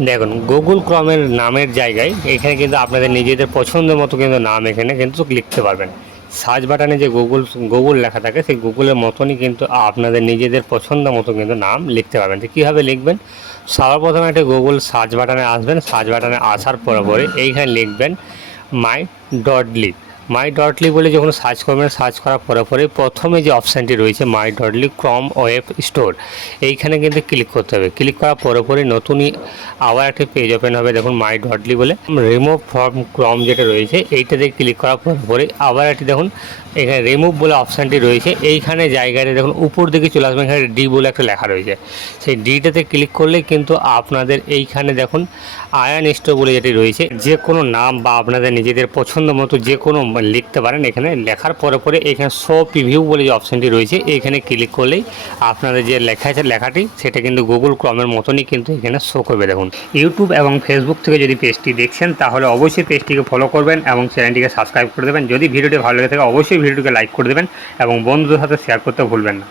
দেখুন গুগল ক্রমের নামের জায়গায় এখানে কিন্তু আপনাদের নিজেদের পছন্দ মতো কিন্তু নাম এখানে কিন্তু লিখতে পারবেন। সার্চ বাটনে যে গুগল গুগল লেখা থাকে, সেই গুগলের মতনই কিন্তু আপনাদের নিজেদের পছন্দ মতো কিন্তু নাম লিখতে পারবেন। তো কীভাবে লিখবেন? সর্বপ্রথমে একটা গুগল সার্চ বাটনে আসবেন। সার্চ বাটনে আসার পরে এইখানে লিখবেন মাই ডট ডটলি মাই ডটলি বলে যখন সার্চ করবেন সার্চ করার পরে পরে প্রথমে যে অপশানটি রয়েছে মাই ডটলি ক্রম ওয়েব স্টোর এইখানে কিন্তু ক্লিক করতে হবে। ক্লিক করার পরে পরে নতুনই আবার একটা পেজ ওপেন হবে, দেখুন মাই ডটলি বলে। রিমুভ ফ্রম ক্রম যেটা রয়েছে, এইটাতে ক্লিক করার পরে পরে আবার একটি দেখুন, এখানে রিমুভ বলে অপশানটি রয়েছে। এইখানে জায়গাটা দেখুন, উপর দিকে চলে আসবে, এখানে ডি বলে একটা লেখা রয়েছে। সেই ডিটাতে ক্লিক করলে কিন্তু আপনাদের এইখানে দেখুন আয়ান স্টোর বলে যেটি রয়েছে যে কোনো নাম বা আপনাদের নিজেদের পছন্দ মতো যে কোনো লিখতে পারেন। এখানে লেখার পরে পরে এখানে শো প্রিভিউ বলে যে অপশানটি রয়েছে, এখানে ক্লিক করলেই আপনাদের যে লেখা আছে, লেখাটি, সেটা কিন্তু গুগল ক্রমের মতনই কিন্তু এখানে শো করবে। দেখুন ইউটিউব এবং ফেসবুক থেকে যদি পেজটি দেখছেন, তাহলে অবশ্যই পেজটিকে ফলো করবেন এবং চ্যানেলটিকে সাবস্ক্রাইব করে দেবেন। যদি ভিডিওটি ভালো লেগে থাকে, অবশ্যই ভিডিওটিকে লাইক করে দেবেন এবং বন্ধুদের সাথে শেয়ার করতে ভুলবেন না।